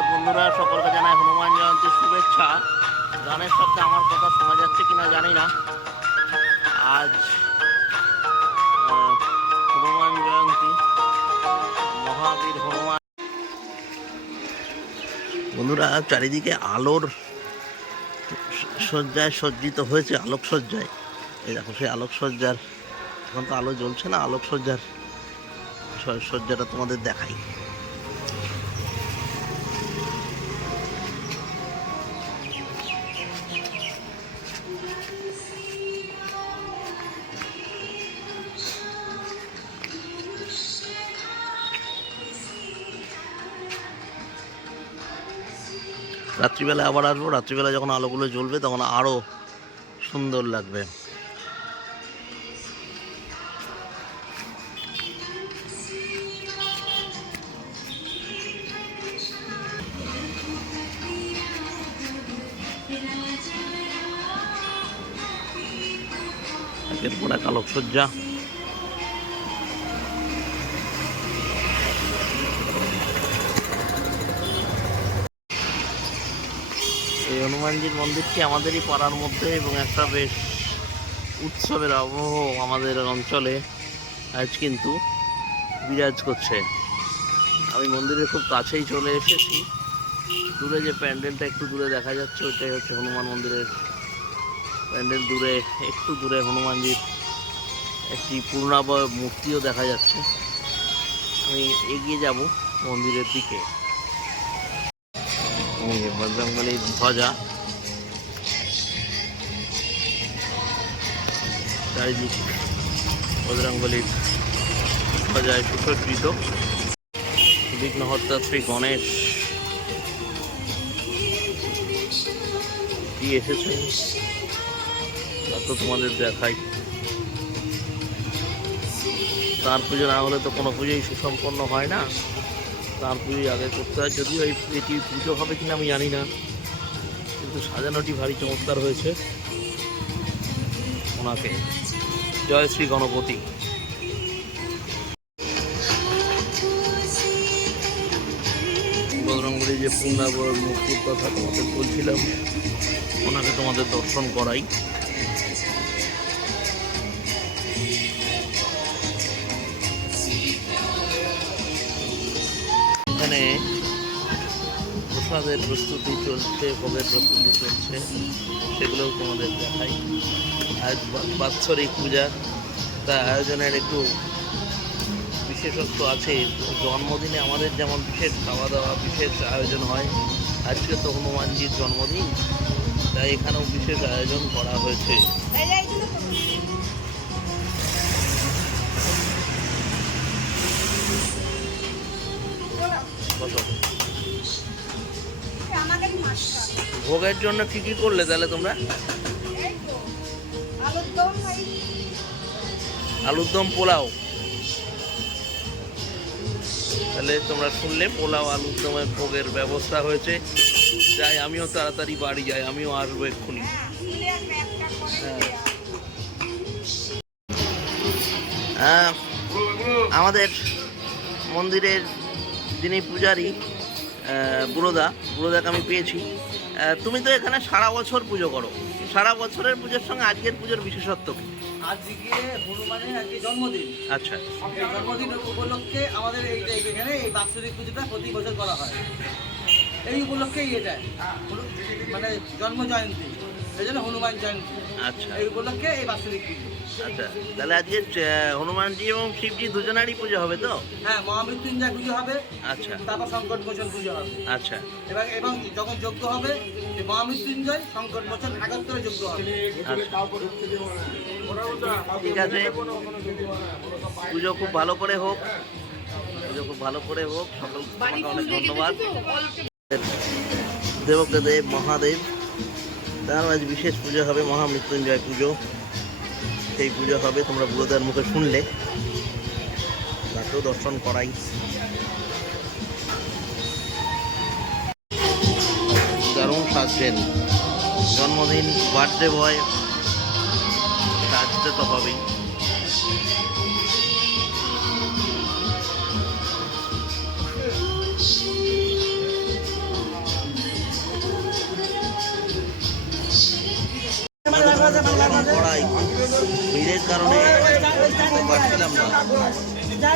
সুপ্রভাত বন্ধুরা, সকলকে জানাই হনুমান জয়ন্তীর শুভেচ্ছা। গানের শব্দে আমার কথা শোনা যাচ্ছে কিনা জানি না। আজ হনুমান জয়ন্তী, মহাবীর হনুমান। বন্ধুরা, চারিদিকে আলোর সজ্জায় সজ্জিত হয়েছে, আলোকসজ্জায়। এই দেখো সেই আলোকসজ্জার, এখন তো আলো জ্বলছে না, আলোকসজ্জার সজ্জাটা তোমাদের দেখাই। রাত্রিবেলা আবার আসবো, রাত্রিবেলা যখন আলোগুলো জ্বলবে তখন আরও সুন্দর লাগবে। একের পর এক আলোকসজ্জা। এই হনুমানজির মন্দিরটি আমাদেরই পাড়ার মধ্যে এবং একটা বেশ উৎসবের আবহ আমাদের অঞ্চলে আজ কিন্তু বিরাজ করছে। আমি মন্দিরের খুব কাছেই চলে এসেছি। দূরে যে প্যান্ডেলটা একটু দূরে দেখা যাচ্ছে, ওইটাই হচ্ছে হনুমান মন্দিরের প্যান্ডেল। দূরে একটু দূরে হনুমানজির একটি পূর্ণাবয় মূর্তিও দেখা যাচ্ছে। আমি এগিয়ে যাব মন্দিরের দিকে। বজরংবলীর ধ্বজা চারিদিকে বজরংবলীর ধ্বজায় সুসজ্জিত। বিঘ্নহর্তা শ্রী গণেশ কি এসেছেন তা তো তোমাদের দেখাই। তার পুজো না হলে তো কোনো পুজোই সুসম্পন্ন হয় না। তার পুজোই আগে করতে হয়। যদিও এটি পুজো হবে কিনা আমি জানি না, কিন্তু সাজানোটি ভারী চমৎকার হয়েছে। ওনাকে জয় শ্রী গণপতি। বজরংবলী যে পূর্ণাবয় মূর্তির কথা তোমাদের বলছিলাম, ওনাকে তোমাদের দর্শন করাই। এখানে প্রসাদের প্রস্তুতি চলছে, ভোগের প্রস্তুতি চলছে, সেগুলোও তোমাদের দেখাই। আজ বাৎসরিক পূজা, তার আয়োজনের একটু বিশেষত্ব আছে। জন্মদিনে আমাদের যেমন বিশেষ খাওয়া দাওয়া, বিশেষ আয়োজন হয়, আজকে তো হনুমানজির জন্মদিন, তাই এখানেও বিশেষ আয়োজন করা হয়েছে। ভোগের জন্য কি কি করলে তাহলে তোমরা? আলুর দম, পোলাও। তাহলে তোমরা শুনলে পোলাও আলুর দমের ভোগের ব্যবস্থা হয়েছে। যাই, আমিও তাড়াতাড়ি বাড়ি যাই, আমিও আসবো এক্ষুনি। আমাদের মন্দিরের যিনি পূজারী, বুড়োদাকে আমি পেয়েছি। তুমি তো এখানে সারা বছর পুজো করো, সারা বছরের পুজোর সঙ্গে আজকের পুজোর বিশেষত্ব কি? আজকে হনুমানের আজকে জন্মদিন। আচ্ছা, এই জন্মদিন উপলক্ষে আমাদের এখানে এই বাৎসরিক পুজোটা প্রতি বছর করা হয়। এই উপলক্ষেই এটা মানে জন্ম জয়ন্তী, এই জন্য হনুমান জয়ন্তী। আচ্ছা, এই উপলক্ষে এই বাৎসরিক পুজো। আচ্ছা, তাহলে আজকে হনুমানজি এবং শিবজি দুজনারই পুজো হবে তো? হ্যাঁ, মহামৃত্যুঞ্জয় পুজো হবে। আচ্ছা, তারপর সংকট মোচন পুজো হবে। আচ্ছা, এবং যখন যজ্ঞ হবে, মহামৃত্যুঞ্জয় সংকট মোচন একত্রে যজ্ঞ হবে। ঠিক আছে, পুজো খুব ভালো করে হোক, পুজো খুব ভালো করে হোক। সকলকে অনেক ধন্যবাদ। দেবকে দেব মহাদেব, তার আজ বিশেষ পুজো হবে, মহামৃত্যুঞ্জয় পুজো। সেই পুজো হবে, তোমরা বুড়োদের মুখে শুনলে, তাকেও দর্শন করাই। দারুণ সাজছেন, জন্মদিন, বার্থডে বয়, সাজতে তো হবেই।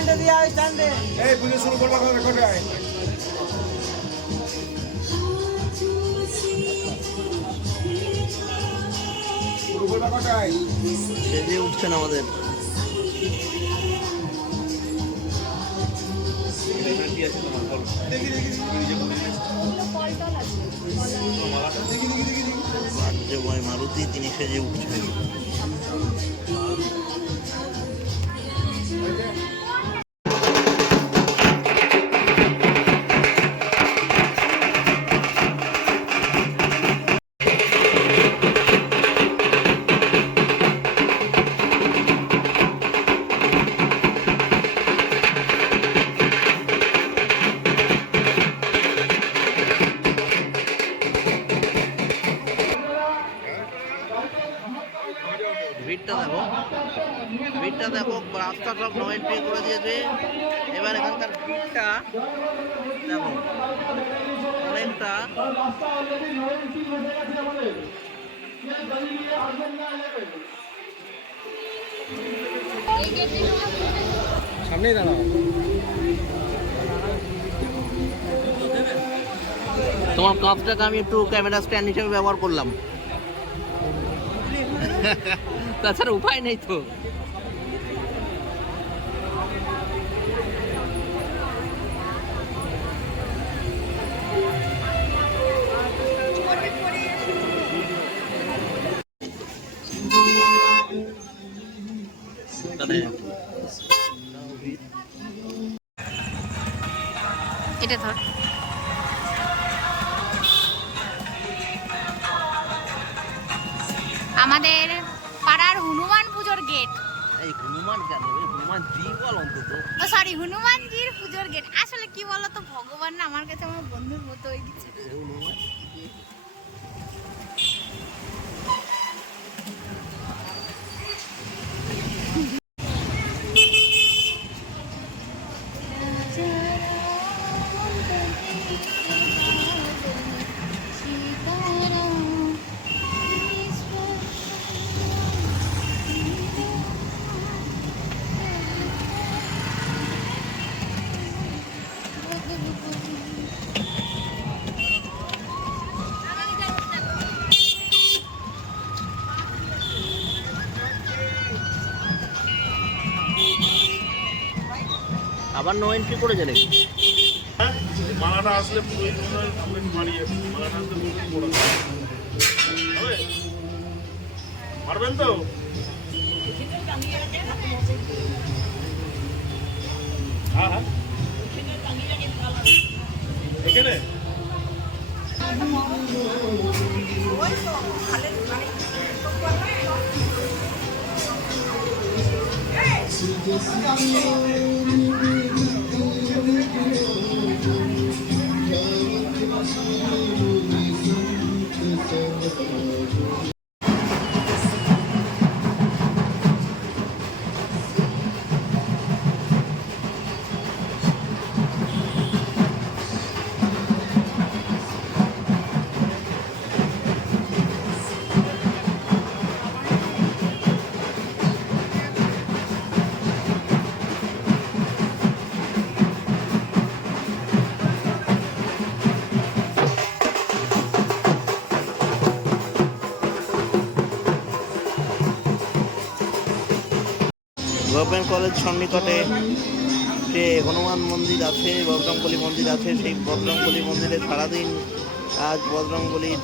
স্ট্যান্ডে দিয়ে আয় স্ট্যান্ডে। এই পুজো শুরু করবো কোথায়? শুরু করবো কোথায়? সেজে উঠছেন আমাদের। রাজ্যময় মারুতি তিনি সেজে উঠছেন। ভিড়টা দেখো, ভিড়টা দেখো, রাস্তা সব নো এন্ট্রি করে দিয়েছে। এবার এখানকার ভিড়টা দেখো অনেকটা। সামনেই দাঁড়াও। তোমার কাপটাকে আমি একটু ক্যামেরা স্ট্যান্ড হিসেবে ব্যবহার করলাম। তাছাড়া উপায় নেই তো। এটা ধর। আমাদের পাড়ার হনুমান পুজোর গেট। এই হনুমান কেন? হনুমান জি বল অন্তত। সরি, হনুমানজির পুজোর গেট। আসলে কি বলতো, ভগবান না আমার কাছে আমার বন্ধুর মতো হয়ে গেছে। হনুমান আবার নো এন্ট্রি করেছে নাকি? মালাটা আসলে পুরোহিত মশাই আপনাকে মারিয়ে মালাটা আসলে পুরোহিত পড়া হবে। পারবেন তো? হ্যাঁ হ্যাঁ এখানে গভর্নমেন্ট কলেজ সন্নিকটে যে হনুমান মন্দির আছে, বজরংবলী মন্দির আছে, সেই বজরংবলী মন্দিরে সারাদিন আজ বজরংবলীর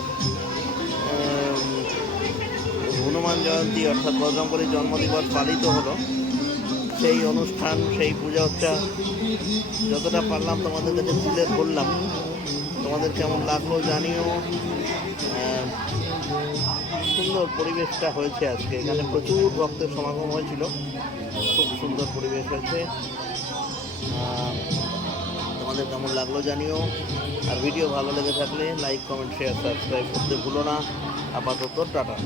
হনুমান জয়ন্তী অর্থাৎ বজরংবলীর জন্মদিবস পালিত হলো। সেই অনুষ্ঠান, সেই পূজা অর্চা যতটা পারলাম তোমাদের কাছে তুলে ধরলাম। তোমাদের কেমন লাগলো জানিও। সুন্দর পরিবেশটা হয়েছে আজকে, এখানে প্রচুর ভক্তের সমাগম হয়েছিল, খুব সুন্দর পরিবেশ হয়েছে। তোমাদের কেমন লাগলো জানিও। আর ভিডিও ভালো লেগে থাকলে লাইক, কমেন্ট, শেয়ার, সাবস্ক্রাইব করতে ভুলো না। আপাতত টাটা।